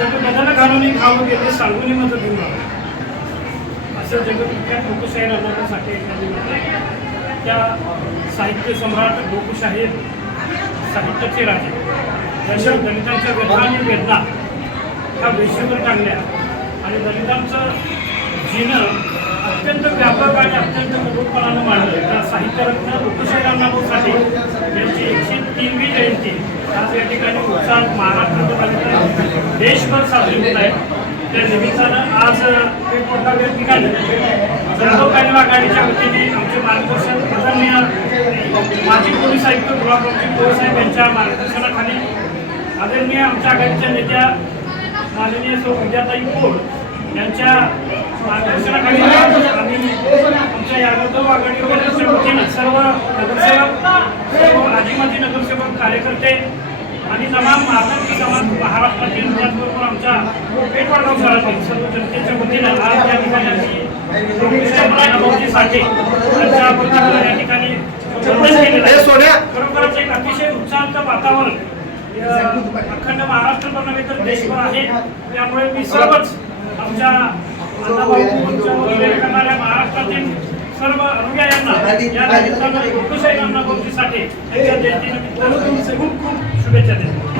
जगबदल घालून खाऊ गेले सांगून मत देऊ असं जगविख्यात लोकशाही अण्णाभाऊ साठे त्या साहित्य सम्राट लोकशाही साहित्याचे राजे. जशा दलितांच्या वेदना आणि वेदना ह्या वेशीवर टाकल्या आणि दलितांचं जीणं अत्यंत व्यापक आणि अत्यंत मोठपणानं मांडलं. त्या साहित्यरत्न लोकशाही अण्णाभाऊ साठे यांची एकशे तीनवी जयंती आज या ठिकाणी उत्साहात महाराष्ट्र देशभर साजरी होत आहे. त्या निमित्तानं आज एक मोठा वेळ ठिकाणी जळगाव आघाडीच्या वतीने आमचे मार्गदर्शन आदरणीय माजी पोलीस आयुक्त गुलाबरावजी पोळसाहेब यांच्या मार्गदर्शनाखाली आदरणीय आमच्या आघाडीच्या नेत्या माननीय सौ विद्याताई पोळ यांच्या मार्गदर्शनाखाली आम्ही आमच्या यादव आघाडीच्या वतीनं सर्व नगरसेवक सर्व आजी माजी नगरसेवक कार्यकर्ते आणि समाज समाज महाराष्ट्रातील त्याचबरोबर आमच्या पेटवाडगाव शहरातील सर्व जनतेच्या वतीनं आज या ठिकाणी साठे या. खरोखरच एक अतिशय उत्साहाचं वातावरण अखंड महाराष्ट्र नव्हे तर देशभर आहे. त्यामुळे मी सर्वच आमच्या करणाऱ्या महाराष्ट्रातील सर्व अनुयायांना या निमित्तानं लोकशाही अण्णाभाऊजीसाठी यांच्या जयंतीनिमित्त खूप खूप शुभेच्छा देतो.